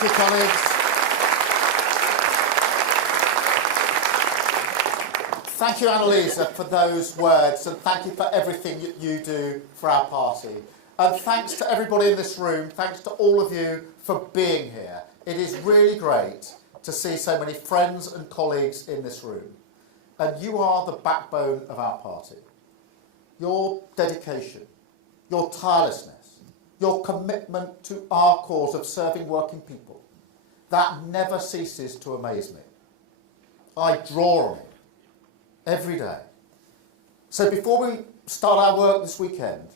Thank you, colleagues. Thank you, Annalisa, for those words, and thank you for everything that you do for our party. And thanks to everybody in this room, thanks to all of you for being here. It is really great to see so many friends and colleagues in this room. And you are the backbone of our party. Your dedication, your tirelessness, your commitment to our cause of serving working people, that never ceases to amaze me. I draw on it every day. So before we start our work this weekend,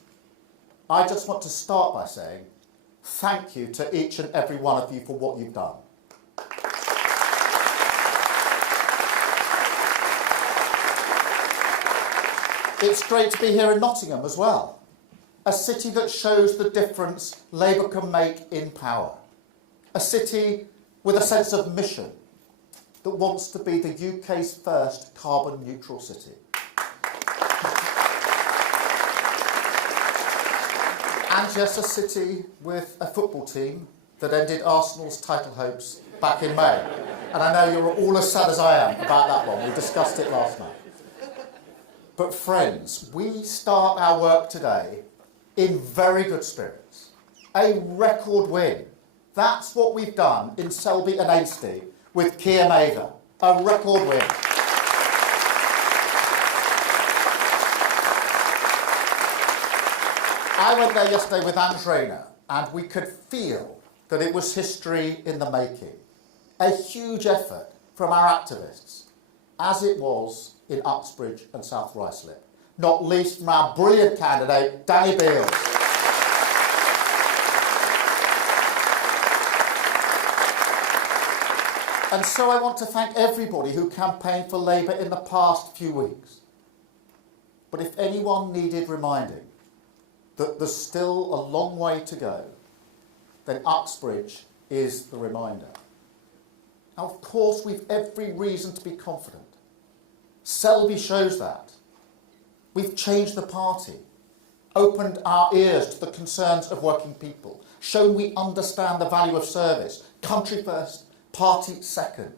I just want to start by saying thank you to each and every one of you for what you've done. It's great to be here in Nottingham as well, a city that shows the difference Labour can make in power, a city with a sense of mission that wants to be the UK's first carbon neutral city. And yes, a city with a football team that ended Arsenal's title hopes back in May. And I know you're all as sad as I am about that one. We discussed it last night. But friends, we start our work today in very good spirits. A record win. That's what we've done in Selby and Ainsty with Keir Mather. A record win. I went there yesterday with Anne Rayner, and we could feel that it was history in the making. A huge effort from our activists, as it was in Uxbridge and South Ruislip, not least from our brilliant candidate, Danny Beales. And so I want to thank everybody who campaigned for Labour in the past few weeks. But if anyone needed reminding that there's still a long way to go, then Uxbridge is the reminder. Now, of course, we've every reason to be confident. Selby shows that. We've changed the party, opened our ears to the concerns of working people, shown we understand the value of service, country first, party second.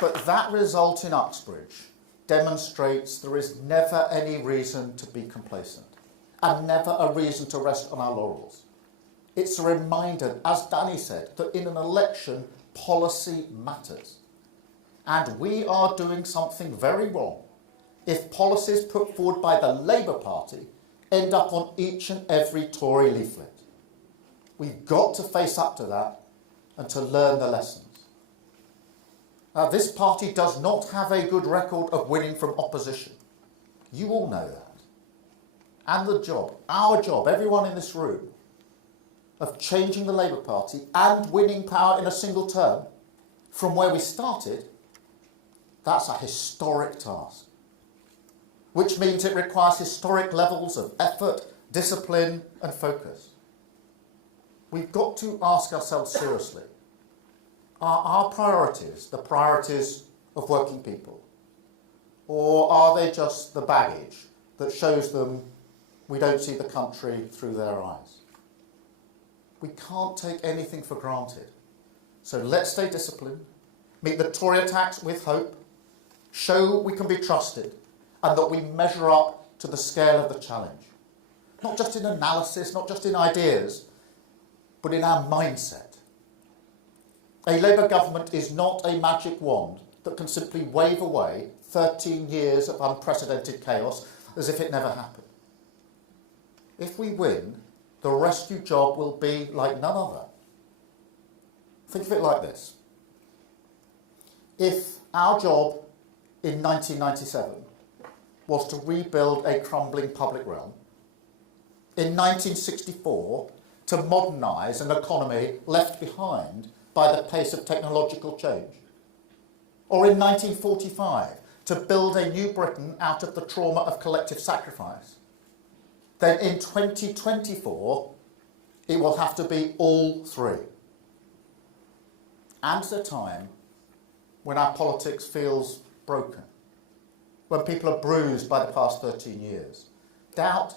But that result in Uxbridge demonstrates there is never any reason to be complacent and never a reason to rest on our laurels. It's a reminder, as Danny said, that in an election, policy matters. And we are doing something very wrong if policies put forward by the Labour Party end up on each and every Tory leaflet. We've got to face up to that and to learn the lessons. Now, this party does not have a good record of winning from opposition. You all know that. And the job, our job, everyone in this room, of changing the Labour Party and winning power in a single term from where we started, that's a historic task. Which means it requires historic levels of effort, discipline and focus. We've got to ask ourselves seriously, are our priorities the priorities of working people? Or are they just the baggage that shows them we don't see the country through their eyes? We can't take anything for granted. So let's stay disciplined, meet the Tory attacks with hope, show we can be trusted, and that we measure up to the scale of the challenge. Not just in analysis, not just in ideas, but in our mindset. A Labour government is not a magic wand that can simply wave away 13 years of unprecedented chaos as if it never happened. If we win, the rescue job will be like none other. Think of it like this. If our job in 1997 was to rebuild a crumbling public realm, in 1964 to modernise an economy left behind by the pace of technological change, or in 1945 to build a new Britain out of the trauma of collective sacrifice, then in 2024 it will have to be all three. And at a time when our politics feels broken, when people are bruised by the past 13 years, doubt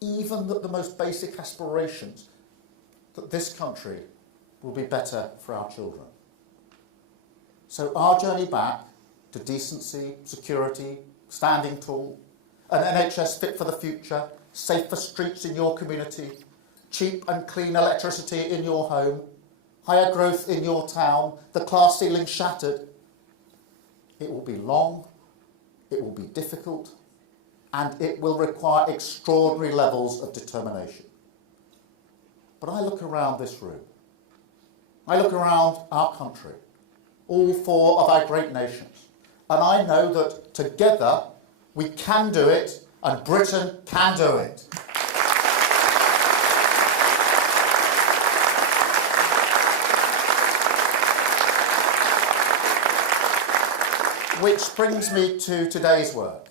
even that the most basic aspirations that this country will be better for our children. So our journey back to decency, security, standing tall, an NHS fit for the future, safer streets in your community, cheap and clean electricity in your home, higher growth in your town, the class ceiling shattered. It will be long, it will be difficult, and it will require extraordinary levels of determination. But I look around this room, I look around our country, all four of our great nations, and I know that together we can do it, and Britain can do it. Which brings me to today's work,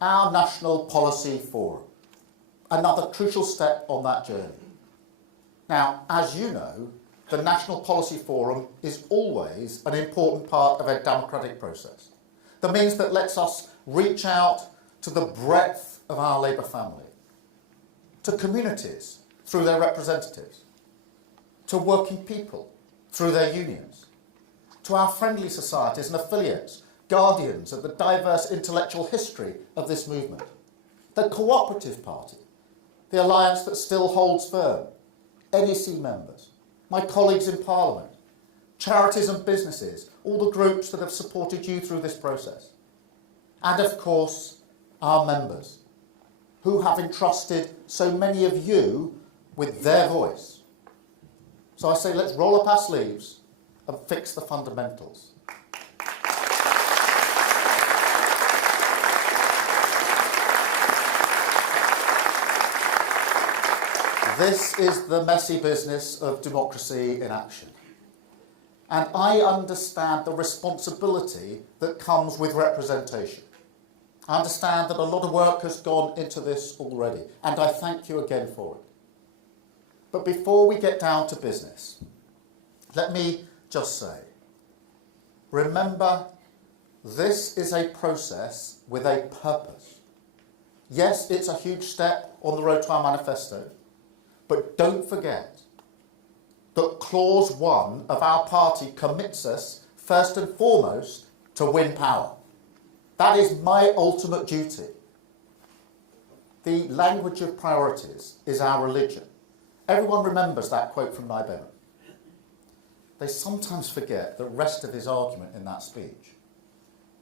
our National Policy Forum, another crucial step on that journey. Now, as you know, the National Policy Forum is always an important part of a democratic process. The means that lets us reach out to the breadth of our Labour family, to communities through their representatives, to working people through their unions, to our friendly societies and affiliates, guardians of the diverse intellectual history of this movement, the Cooperative Party, the alliance that still holds firm, NEC members, my colleagues in Parliament, charities and businesses, all the groups that have supported you through this process, and of course, our members, who have entrusted so many of you with their voice. So I say, let's roll up our sleeves and fix the fundamentals. This is the messy business of democracy in action. And I understand the responsibility that comes with representation. I understand that a lot of work has gone into this already, and I thank you again for it. But before we get down to business, let me just say, remember, this is a process with a purpose. Yes, it's a huge step on the road to our manifesto, but don't forget that Clause 1 of our party commits us, first and foremost, to win power. That is my ultimate duty. The language of priorities is our religion. Everyone remembers that quote from Nigel Adams. They sometimes forget the rest of his argument in that speech,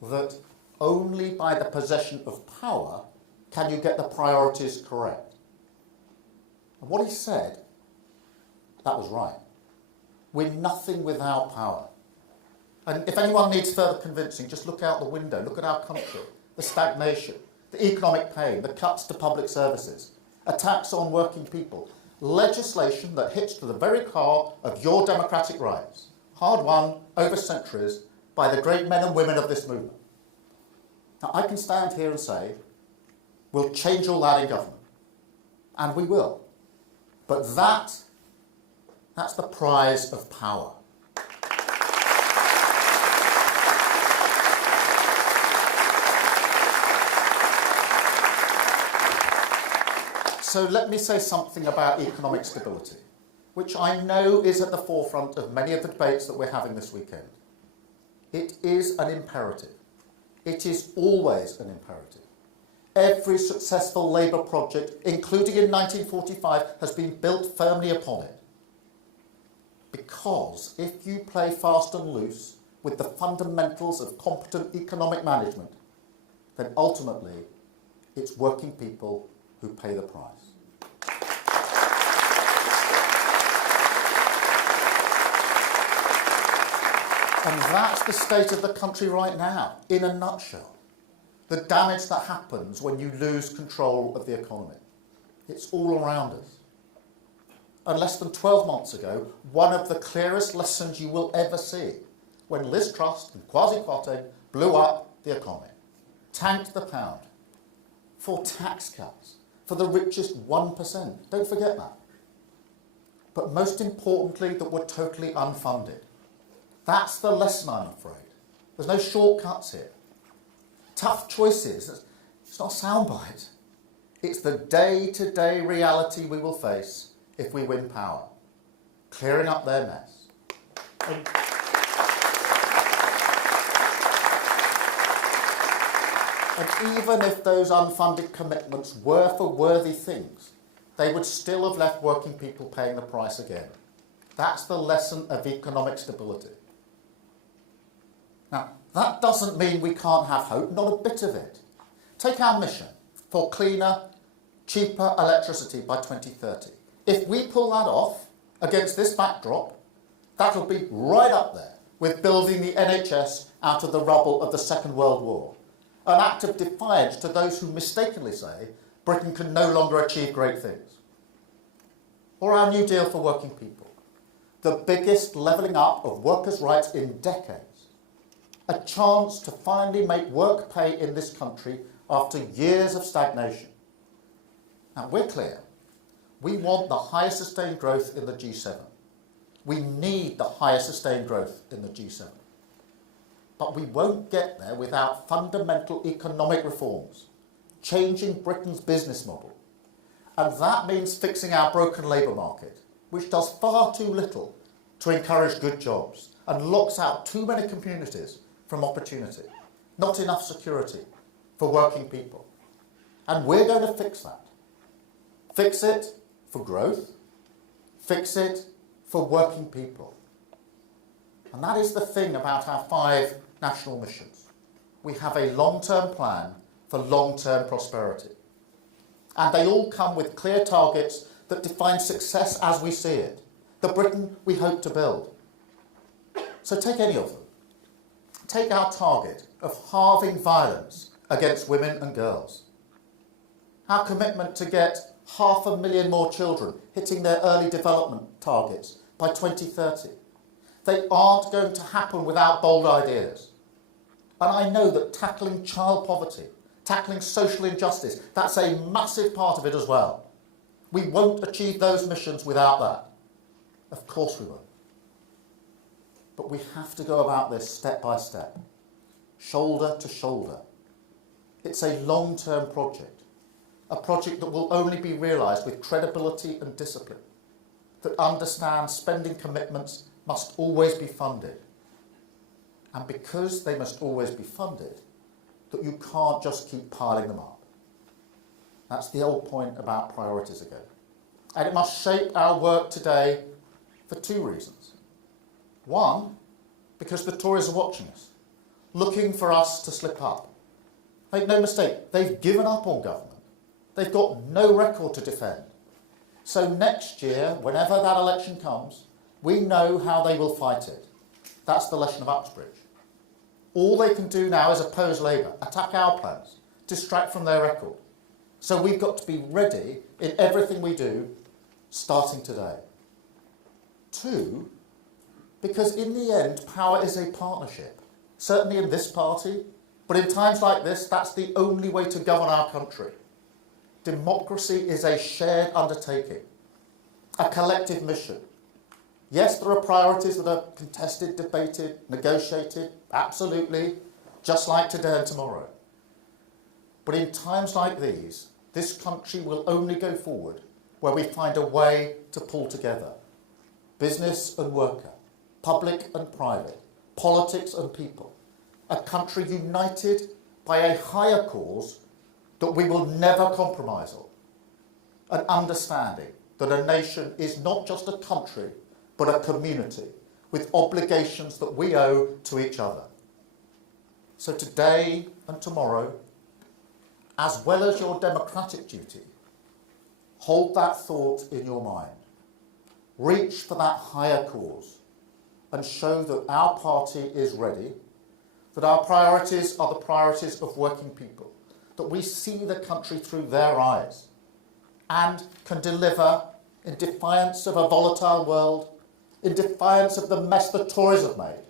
that only by the possession of power can you get the priorities correct. And what he said, that was right. We're nothing without power. And if anyone needs further convincing, just look out the window, look at our country, the stagnation, the economic pain, the cuts to public services, attacks on working people, legislation that hits to the very core of your democratic rights, hard won over centuries by the great men and women of this movement. Now, I can stand here and say, we'll change all that in government. And we will. But that's the prize of power. So let me say something about economic stability, which I know is at the forefront of many of the debates that we're having this weekend. It is an imperative. It is always an imperative. Every successful Labour project, including in 1945, has been built firmly upon it. Because if you play fast and loose with the fundamentals of competent economic management, then ultimately it's working people who pay the price. And that's the state of the country right now, in a nutshell. The damage that happens when you lose control of the economy. It's all around us. And less than 12 months ago, one of the clearest lessons you will ever see, when Liz Truss and Kwasi Kwarteng blew up the economy, tanked the pound, for tax cuts, for the richest 1%. Don't forget that. But most importantly, that we're totally unfunded. That's the lesson, I'm afraid. There's no shortcuts here. Tough choices. It's not a soundbite. It's the day-to-day reality we will face if we win power, clearing up their mess. And even if those unfunded commitments were for worthy things, they would still have left working people paying the price again. That's the lesson of economic stability. Now, that doesn't mean we can't have hope, not a bit of it. Take our mission for cleaner, cheaper electricity by 2030. If we pull that off against this backdrop, that'll be right up there with building the NHS out of the rubble of the Second World War. An act of defiance to those who mistakenly say Britain can no longer achieve great things. Or our New Deal for working people, the biggest levelling up of workers' rights in decades. A chance to finally make work pay in this country after years of stagnation. Now, we're clear. We want the highest sustained growth in the G7. We need the highest sustained growth in the G7. But we won't get there without fundamental economic reforms, changing Britain's business model. And that means fixing our broken labour market, which does far too little to encourage good jobs and locks out too many communities from opportunity. Not enough security for working people. And we're going to fix that. Fix it for growth. Fix it for working people. And that is the thing about our 5 national missions. We have a long-term plan for long-term prosperity. And they all come with clear targets that define success as we see it, the Britain we hope to build. So take any of them. Take our target of halving violence against women and girls. Our commitment to get 500,000 more children hitting their early development targets by 2030. They aren't going to happen without bold ideas. And I know that tackling child poverty, tackling social injustice, that's a massive part of it as well. We won't achieve those missions without that. Of course we won't. But we have to go about this step by step, shoulder to shoulder. It's a long-term project, a project that will only be realised with credibility and discipline, that understands spending commitments must always be funded. And because they must always be funded, that you can't just keep piling them up. That's the old point about priorities again. And it must shape our work today for 2 reasons. One, because the Tories are watching us, looking for us to slip up. Make no mistake, they've given up on government. They've got no record to defend. So next year, whenever that election comes, we know how they will fight it. That's the lesson of Uxbridge. All they can do now is oppose Labour, attack our plans, distract from their record. So we've got to be ready in everything we do, starting today. 2, because in the end, power is a partnership. Certainly in this party, but in times like this, that's the only way to govern our country. Democracy is a shared undertaking, a collective mission. Yes, there are priorities that are contested, debated, negotiated, absolutely, just like today and tomorrow. But in times like these, this country will only go forward where we find a way to pull together. Business and worker, public and private, politics and people. A country united by a higher cause that we will never compromise on. An understanding that a nation is not just a country, but a community with obligations that we owe to each other. So today and tomorrow, as well as your democratic duty, hold that thought in your mind. Reach for that higher cause and show that our party is ready, that our priorities are the priorities of working people, that we see the country through their eyes and can deliver in defiance of a volatile world, in defiance of the mess the Tories have made,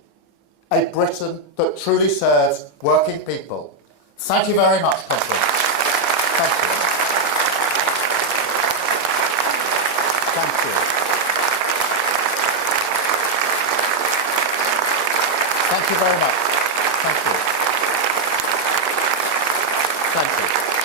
a Britain that truly serves working people. Thank you very much, President. Thank you. Thank you. Thank you very much. Thank you. Thank you.